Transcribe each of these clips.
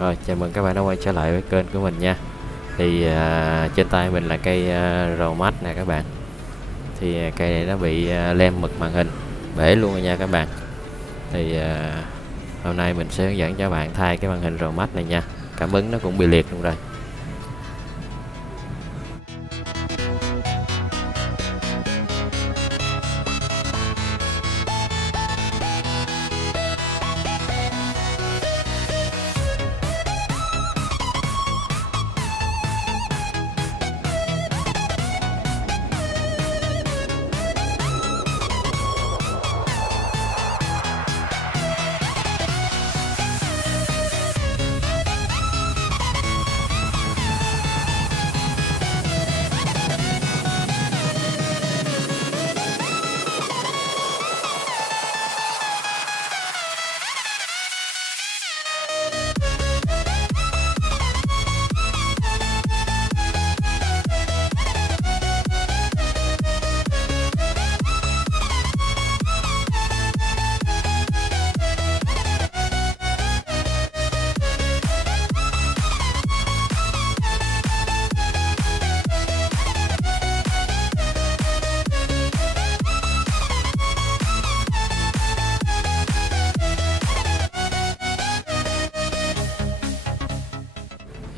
Rồi, chào mừng các bạn đã quay trở lại với kênh của mình nha. Thì trên tay mình là cây Reup nè các bạn. Thì cây này nó bị lem mực màn hình, bể luôn rồi nha các bạn. Thì hôm nay mình sẽ hướng dẫn cho bạn thay cái màn hình Reup này nha. Cảm ứng nó cũng bị liệt luôn rồi.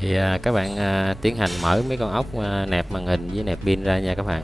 Thì các bạn tiến hành mở mấy con ốc nẹp màn hình với nẹp pin ra nha các bạn.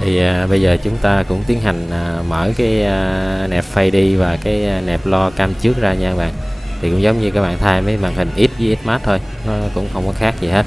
Thì bây giờ chúng ta cũng tiến hành mở cái nẹp phay đi và cái nẹp lo cam trước ra nha các bạn. Thì cũng giống như các bạn thay mấy màn hình X với X Max thôi, nó cũng không có khác gì hết.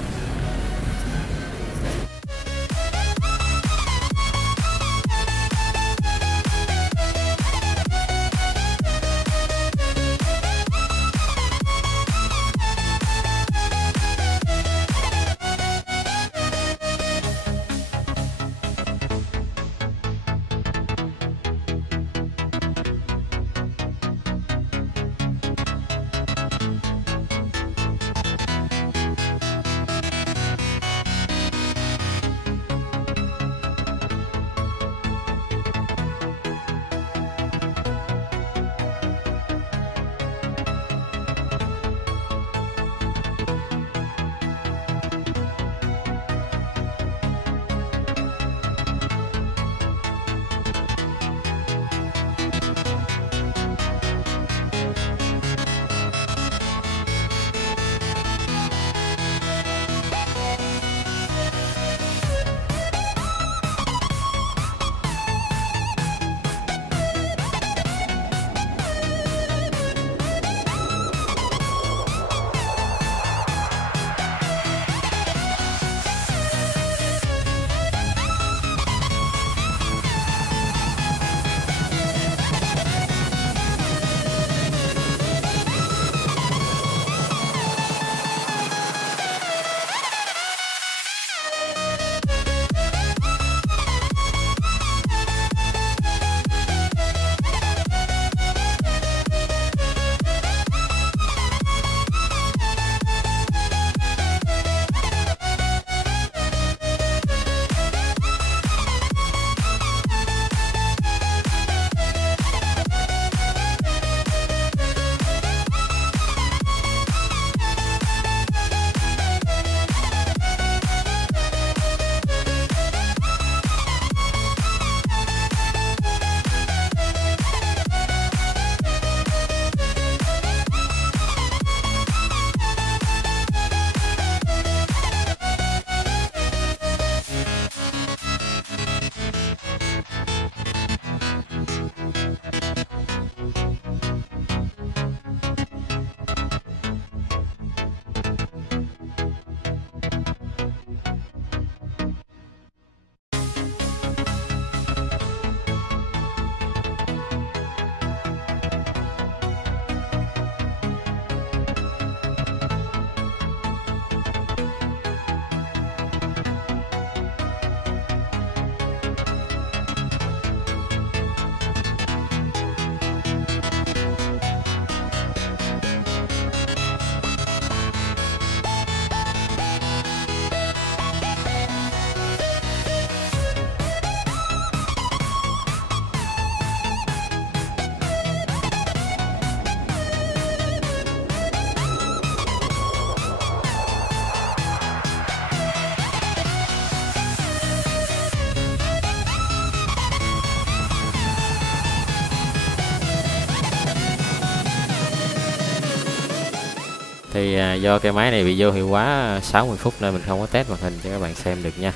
Thì do cái máy này bị vô hiệu hóa 60 phút nên mình không có test màn hình cho các bạn xem được nha.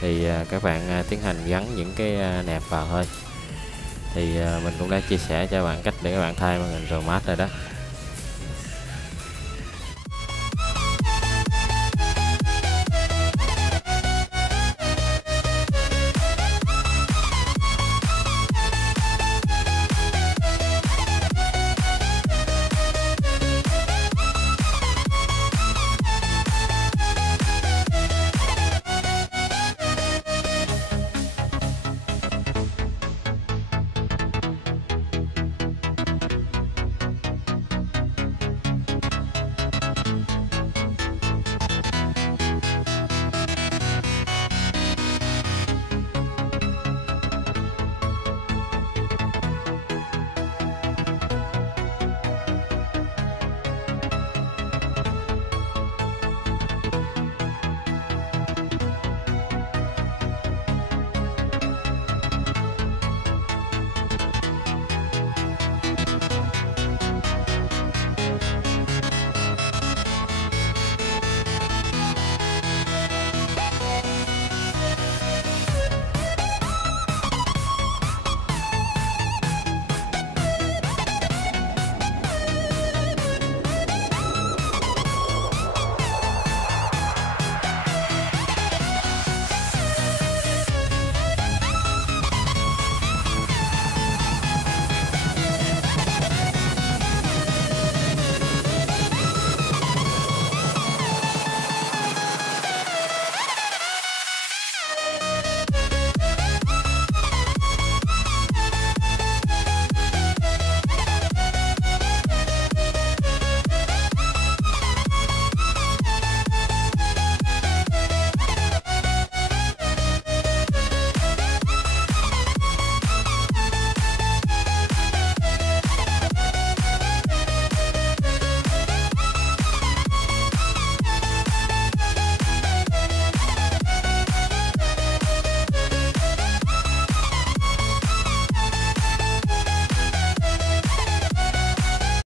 Thì các bạn tiến hành gắn những cái nẹp vào thôi. Thì mình cũng đã chia sẻ cho bạn cách để các bạn thay màn hình Reup rồi đó.